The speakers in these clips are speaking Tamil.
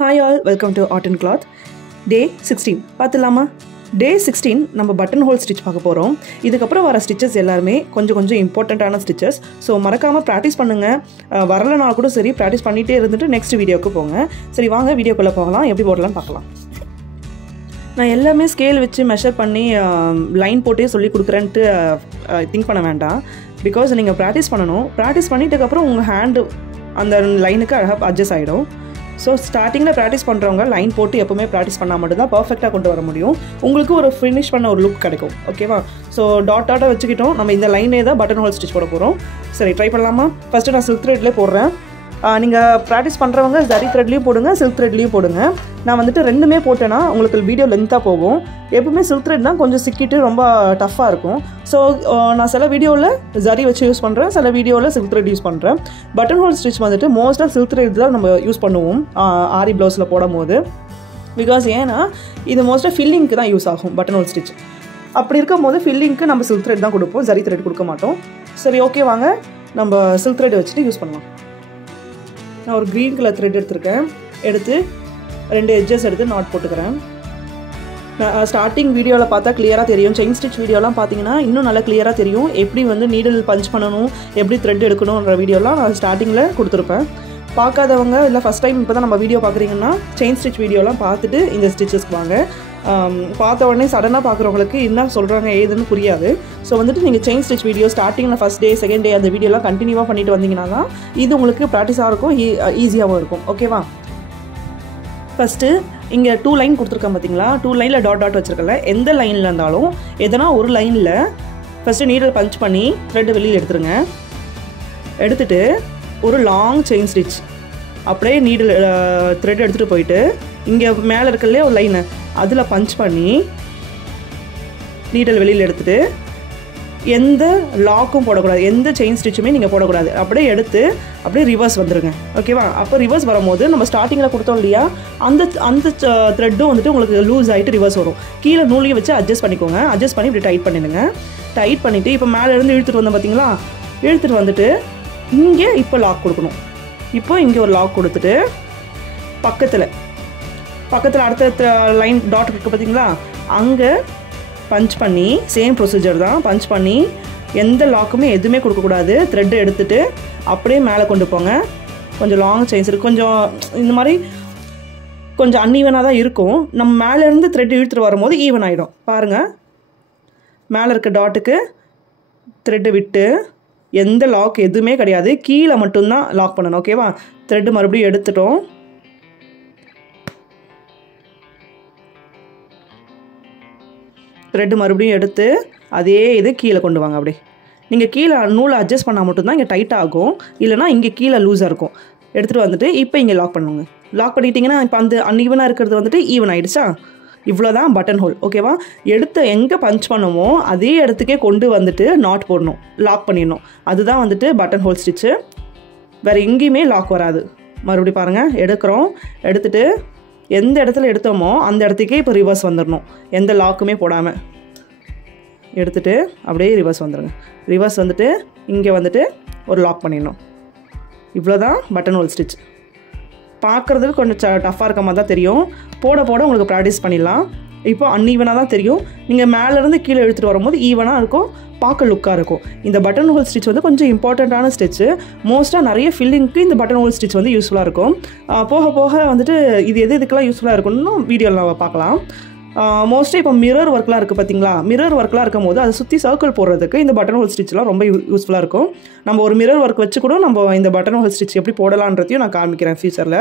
Hi all, welcome to Art and Cloth. Day 16 பார்த்துலாமா? Day 16 நம்ம பட்டன் ஹோல் ஸ்டிச் பார்க்க போகிறோம். இதுக்கப்புறம் வர ஸ்டிச்சஸ் எல்லாருமே கொஞ்சம் இம்பார்ட்டண்ட்டான ஸ்டிச்சஸ். ஸோ மறக்காமல் ப்ராக்டிஸ் பண்ணுங்கள். வரலனாலும் கூட சரி, ப்ராக்டிஸ் பண்ணிகிட்டே இருந்துட்டு நெக்ஸ்ட் வீடியோவுக்கு போங்க. சரி வாங்க வீடியோக்குள்ளே போகலாம், எப்படி போடலான்னு பார்க்கலாம். நான் எல்லாமே ஸ்கேல் வச்சு மெஷர் பண்ணி லைன் போட்டே சொல்லி கொடுக்குறேன்ட்டு திங்க் பண்ண வேண்டாம். பிகாஸ் நீங்கள் ப்ராக்டிஸ் பண்ணணும். ப்ராக்டிஸ் பண்ணிட்டதுக்கப்புறம் உங்கள் ஹேண்டு அந்த லைனுக்கு அழகாக அட்ஜஸ்ட் ஆகிடும். ஸோ ஸ்டார்டிங்கில் ப்ராக்டிஸ் பண்ணுறவங்க லைன் போட்டு எப்போவுமே ப்ராக்டிஸ் பண்ணால் மட்டும்தான் பர்ஃபெக்டாக கொண்டு வர முடியும். உங்களுக்கு ஒரு ஃபினிஷ் பண்ண ஒரு லுக் கிடைக்கும். ஓகேவா? ஸோ டாட்டாக வச்சுக்கிட்டோம். நம்ம இந்த லைனே தான் பட்டன் ஹோல் ஸ்டிச் போட போகிறோம். சரி ட்ரை பண்ணலாமா? ஃபஸ்ட்டு நான் சில்க் த்ரெட்லேயே போடுறேன். நீங்கள் ப்ராக்டிஸ் பண்ணுறவங்க ஜரி த்ரெட்லேயும் போடுங்க, சில்க் த்ரெட்லேயும் போடுங்க. நான் வந்துட்டு ரெண்டுமே போட்டேன்னா உங்களுக்கு வீடியோ லென்த்தாக போகும். எப்பவுமே சில்க் த்ரெட் தான் கொஞ்சம் சிக்கிட்டு ரொம்ப டஃப்பாக இருக்கும். ஸோ நான் சில வீடியோவில் ஜரி வச்சு யூஸ் பண்ணுறேன், சில வீடியோவில் சில்க் த்ரெட் யூஸ் பண்ணுறேன். பட்டன் ஹோல் ஸ்டிச் வந்துட்டு மோஸ்ட்டாக சில்க் த்ரெட் தான் நம்ம யூஸ் பண்ணுவோம் ஆரி ப்ளவுஸில் போடும் போது. பிகாஸ் ஏன்னா இது மோஸ்ட்டாக ஃபில்லிங்க்கு தான் யூஸ் ஆகும் பட்டன் ஹோல் ஸ்டிச். அப்படி இருக்கும் போது ஃபில்லிங்க்கு நம்ம சில்க் த்ரெட் தான் கொடுப்போம், ஜரி த்ரெட் கொடுக்க மாட்டோம். சரி ஓகே வாங்க நம்ம சில்க் த்ரெட் வச்சுட்டு யூஸ் பண்ணலாம். நான் ஒரு க்ரீன் கலர் த்ரெட் எடுத்துருக்கேன். எடுத்து 2 எட்ஜஸ் எடுத்து நாட் போட்டுக்கிறேன். ஸ்டார்டிங் வீடியோவில் பார்த்தா கிளியராக தெரியும். செயின் ஸ்டிச் வீடியோலாம் பார்த்தீங்கன்னா இன்னும் நல்லா கிளியராக தெரியும். எப்படி வந்து நீடில் பஞ்ச் பண்ணணும், எப்படி த்ரெட் எடுக்கணுன்ற வீடியோலாம் நான் ஸ்டார்டிங்கில் கொடுத்துருப்பேன். பார்க்காதவங்க இல்லை ஃபஸ்ட் டைம் இப்போ தான் நம்ம வீடியோ பார்க்குறீங்கன்னா செயின் ஸ்டிச் வீடியோலாம் பார்த்துட்டு இந்த ஸ்டிச்சஸ்க்கு வாங்க. பார்த்த உடனே சடனாக பார்க்குறவங்களுக்கு என்ன சொல்கிறாங்க ஏதுன்னு புரியாது. ஸோ வந்துட்டு நீங்கள் செயின் ஸ்டிச் வீடியோ ஸ்டார்டிங்கில் ஃபஸ்ட் டே செகண்ட் டே அந்த வீடியோலாம் கண்டினியூவாக பண்ணிட்டு வந்தீங்கன்னா தான் இது உங்களுக்கு ப்ராக்டிஸாக இருக்கும், ஈஸியாகவும் இருக்கும். ஓகேவா? ஃபஸ்ட்டு இங்கே 2 லைன் கொடுத்துருக்கேன் பார்த்தீங்களா? 2 லைனில் டாட் வச்சுருக்கல. எந்த லைனில் இருந்தாலும் எதனா ஒரு லைனில் ஃபஸ்ட்டு நீடில் பஞ்ச் பண்ணி த்ரெட்டு வெளியில் எடுத்துருங்க. எடுத்துகிட்டு ஒரு லாங் செயின் ஸ்டிச் அப்படியே நீடில் த்ரெட் எடுத்துகிட்டு போயிட்டு இங்கே மேலே இருக்கலே ஒரு லைனு அதில் பஞ்ச் பண்ணி நீடில் வெளியில் எடுத்துகிட்டு எந்த லாக்கும் போடக்கூடாது, எந்த செயின் ஸ்டிச்சுமே நீங்கள் போடக்கூடாது. அப்படியே எடுத்து அப்படியே ரிவர்ஸ் வந்துடுங்க. ஓகேவா? அப்போ ரிவர்ஸ் வரும்போது நம்ம ஸ்டார்டிங்கில் கொடுத்தோம் இல்லையா, அந்த த்ரெட்டும் வந்துட்டு உங்களுக்கு லூஸ் ஆகிட்டு ரிவர்ஸ் வரும். கீழே நூலையும் வச்சு அட்ஜஸ்ட் பண்ணிக்கோங்க. அட்ஜஸ்ட் பண்ணி இப்படி டைட் பண்ணிடுங்க. டைட் பண்ணிவிட்டு இப்போ மேலே இருந்து இழுத்துட்டு வந்தோம் பார்த்தீங்களா? இழுத்துட்டு வந்துட்டு இங்கே இப்போ லாக் கொடுக்கணும். இப்போ இங்கே ஒரு லாக் கொடுத்துட்டு பக்கத்தில் அடுத்த லைன் டாட் இருக்குது பார்த்தீங்களா? அங்கே பஞ்ச் பண்ணி சேம் ப்ரொசீஜர் தான். பஞ்ச் பண்ணி எந்த லாக்குமே எதுவுமே கொடுக்கக்கூடாது. த்ரெட்டு எடுத்துகிட்டு அப்படியே மேலே கொண்டு போங்க. கொஞ்சம் லாங் செயின்ஸ் இருக்குது, கொஞ்சம் இந்த மாதிரி கொஞ்சம் அன்ஈவனாக தான் இருக்கும். நம்ம மேலேருந்து த்ரெட் இழுத்துட்டு வரும்போது ஈவன் ஆகிடும். பாருங்கள், மேலே இருக்க டாட்டுக்கு த்ரெட்டு விட்டு எந்த லாக் எதுவுமே கிடையாது, கீழே மட்டும்தான் லாக் பண்ணணும். ஓகேவா? த்ரெட்டு மறுபடியும் எடுத்துட்டோம். த்ரெட்டு மறுபடியும் எடுத்து அதே இது கீழே கொண்டு வாங்க. அப்படியே நீங்கள் கீழே நூலை அட்ஜஸ்ட் பண்ணால் மட்டும்தான் இங்கே டைட் ஆகும், இல்லைனா இங்கே கீழே லூஸாக இருக்கும். எடுத்துகிட்டு வந்துட்டு இப்போ இங்கே லாக் பண்ணுங்க. லாக் பண்ணிட்டீங்கன்னா இப்போ அந்த அன்ஈவனாக இருக்கிறது வந்துட்டு ஈவன் ஆகிடுச்சா? இவ்வளோதான் பட்டன் ஹோல். ஓகேவா? எடுத்து எங்கே பஞ்ச் பண்ணுமோ அதே இடத்துக்கே கொண்டு வந்துட்டு நாட் போடணும், லாக் பண்ணிடணும். அதுதான் வந்துட்டு பட்டன் ஹோல் ஸ்டிச்சு. வேறு எங்கேயுமே லாக் வராது. மறுபடியும் பாருங்கள், எடுக்கிறோம். எடுத்துகிட்டு எந்த இடத்துல எடுத்தோமோ அந்த இடத்துக்கே இப்போ ரிவர்ஸ் வந்துடணும், எந்த லாக்குமே போடாமல். எடுத்துகிட்டு அப்படியே ரிவர்ஸ் வந்துடுங்க. ரிவர்ஸ் வந்துட்டு இங்கே வந்துட்டு ஒரு லாக் பண்ணிடணும். இவ்வளோதான் பட்டன் ஹோல் ஸ்டிச். பார்க்குறதுக்கு கொஞ்சம் டஃப்பாக இருக்க மாதிரி தான் தெரியும். போட உங்களுக்கு ப்ராக்டிஸ் பண்ணிடலாம். இப்போ அன்ஈவனாக தான் தெரியும். நீங்கள் மேலேருந்து கீழே இழுத்துட்டு வரும்போது ஈவனாக இருக்கும், பார்க்க லுக்காக இருக்கும். இந்த பட்டன் ஹோல் ஸ்டிச் வந்து கொஞ்சம் இம்பார்ட்டண்ட்டான ஸ்டிச்சு. மோஸ்ட்டாக நிறைய ஃபில்லிங்க்கு இந்த பட்டன் ஹோல் ஸ்டிச் வந்து யூஸ்ஃபுல்லாக இருக்கும். போக வந்துட்டு இது இதுக்கெல்லாம் யூஸ்ஃபுல்லாக இருக்குன்னு வீடியோவில் நம்ம பார்க்கலாம். மோஸ்ட்டாக இப்போ மிரர் ஒர்க்லாம் இருக்குது பார்த்தீங்களா? மிரர் ஒர்க்லாம் இருக்கும் போது அதை சுற்றி சர்க்கிள் போடுறதுக்கு இந்த பட்டன் ஹோல் ஸ்டிச்லாம் ரொம்ப யூஸ்ஃபுல்லாக இருக்கும். நம்ம ஒரு மிரர் ஒர்க் வச்சு கூட நம்ம இந்த பட்டன் ஹோல் ஸ்டிச் எப்படி போடலான்றதையும் நான் காமிக்கிறேன் ஃபியூச்சரில்.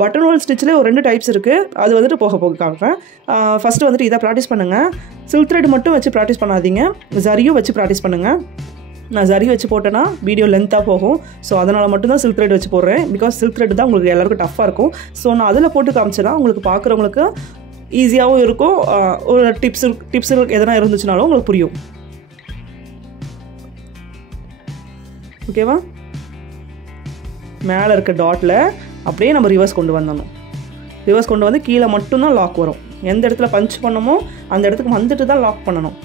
பட்டன் ஹோல் ஸ்டிச்சில் ஒரு 2 டைப்ஸ் இருக்குது. அது வந்துட்டு போக காமிக்கிறேன். ஃபஸ்ட்டு வந்துட்டு இதை ப்ராக்டிஸ் பண்ணுங்கள். சில்க் த்ரெட் மட்டும் வச்சு ப்ராக்டிஸ் பண்ணாதீங்க, ஜரியும் வச்சு ப்ராக்டிஸ் பண்ணுங்கள். நான் ஜரி வச்சு போட்டேன்னா வீடியோ லென்த்தாக போகும். ஸோ அதனால் மட்டும்தான் சில்க் த்ரெட் வச்சு போடுறேன். பிகாஸ் சில்க் த்ரெட் தான் உங்களுக்கு எல்லாருக்கும் டஃப்பாக இருக்கும். ஸோ நான் அதில் போட்டு காமிச்சேன்னா உங்களுக்கு பார்க்குறவங்களுக்கு ஈஸியாகவும் இருக்கும். ஒரு டிப்ஸ் எதனா இருந்துச்சுனாலும் உங்களுக்கு புரியும். ஓகேவா? மேலே இருக்க டாட்டில் அப்படியே நம்ம ரிவர்ஸ் கொண்டு வந்துடணும். ரிவர்ஸ் கொண்டு வந்து கீழே மட்டும்தான் லாக் வரும். எந்த இடத்துல பஞ்ச் பண்ணமோ அந்த இடத்துக்கு வந்துட்டு தான் லாக் பண்ணணும்.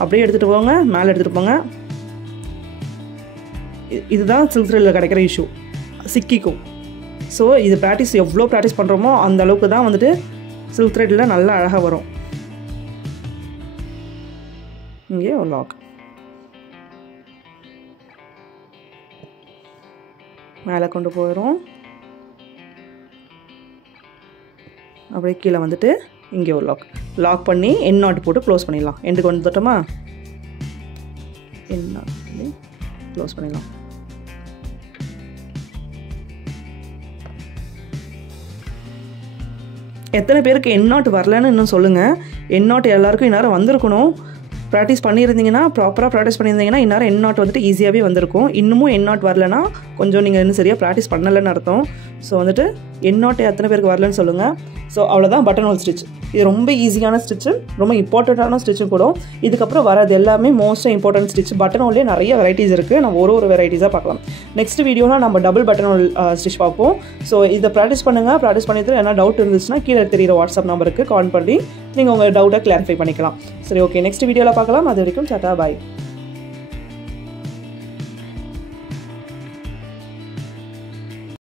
அப்படியே எடுத்துகிட்டு போங்க, மேலே எடுத்துகிட்டு போங்க. இதுதான் சில்க் த்ரெட்டில் கிடைக்கிற இஷ்யூ, சிக்கிக்கும். ஸோ இது எவ்வளோ ப்ராக்டிஸ் பண்ணுறோமோ அந்த அளவுக்கு தான் வந்துட்டு சில்க் த்ரெட்டில் நல்லா அழகாக வரும். இங்கே ஒரு லாக் மேலே கொண்டு போயிடும். அப்படியே கீழே வந்துட்டு இங்கே ஒரு லாக் பண்ணி எண்ட் நாட் போட்டு க்ளோஸ் பண்ணிடலாம். எண்டுக்கு வந்துட்டோமா, எண்ட் நாட் பண்ணி க்ளோஸ் பண்ணிடலாம். எத்தனை பேருக்கு எண்ட் நாட் வரலன்னு இன்னும் சொல்லுங்கள். எண்ட் நாட் எல்லாருக்கும் இந்நேரம் வந்திருக்கணும். ப்ராக்டிஸ் பண்ணியிருந்தீங்கன்னா, ப்ராப்பராக ப்ராக்டிஸ் பண்ணியிருந்தீங்கன்னா இந்நேரம் எண்ட் நாட் வந்துட்டு ஈஸியாகவே வந்திருக்கும். இன்னமும் எண்ட் நாட் வரலன்னா கொஞ்சம் நீங்கள் இன்னும் சரியாக ப்ராக்டிஸ் பண்ணலைன்னு அர்த்தம். ஸோ வந்துட்டு எண்ட் நாட் எத்தனை பேருக்கு வரலன்னு சொல்லுங்கள். ஸோ அவ்வளோதான் பட்டன் ஹோல் ஸ்டிச். இது ரொம்ப ஈஸியான ஸ்டிச்சு, ரொம்ப இம்பார்ட்டண்ட்டான ஸ்டிச்சும் கூட. இதுக்கப்புறம் வரது எல்லாமே மோஸ்ட்டாக இம்பார்ட்டன்ட் ஸ்டிச். பட்டன் ஹோல்லேயே நிறைய வெரைட்டிஸ் இருக்குது. நம்ம ஒரு வெரைட்டிஸாக பார்க்கலாம். நெக்ஸ்ட் வீடியோவில் நம்ம டபுள் பட்டன் ஹோல் ஸ்டிச் பார்ப்போம். ஸோ இதை ப்ராக்டிஸ் பண்ணுங்கள். ப்ராக்டிஸ் பண்ணிட்டு என்ன டவுட் இருந்துச்சுன்னா கீழே தெரியிற வாட்ஸ்அப் நம்பருக்கு கால் பண்ணி நீங்கள் உங்கள் டவுட்டை கிளாரிஃபை பண்ணிக்கலாம். சரி, ஓகே, நெக்ஸ்ட் வீடியோவில் பார்க்கலாம். அது வரைக்கும் டாடா, பாய்.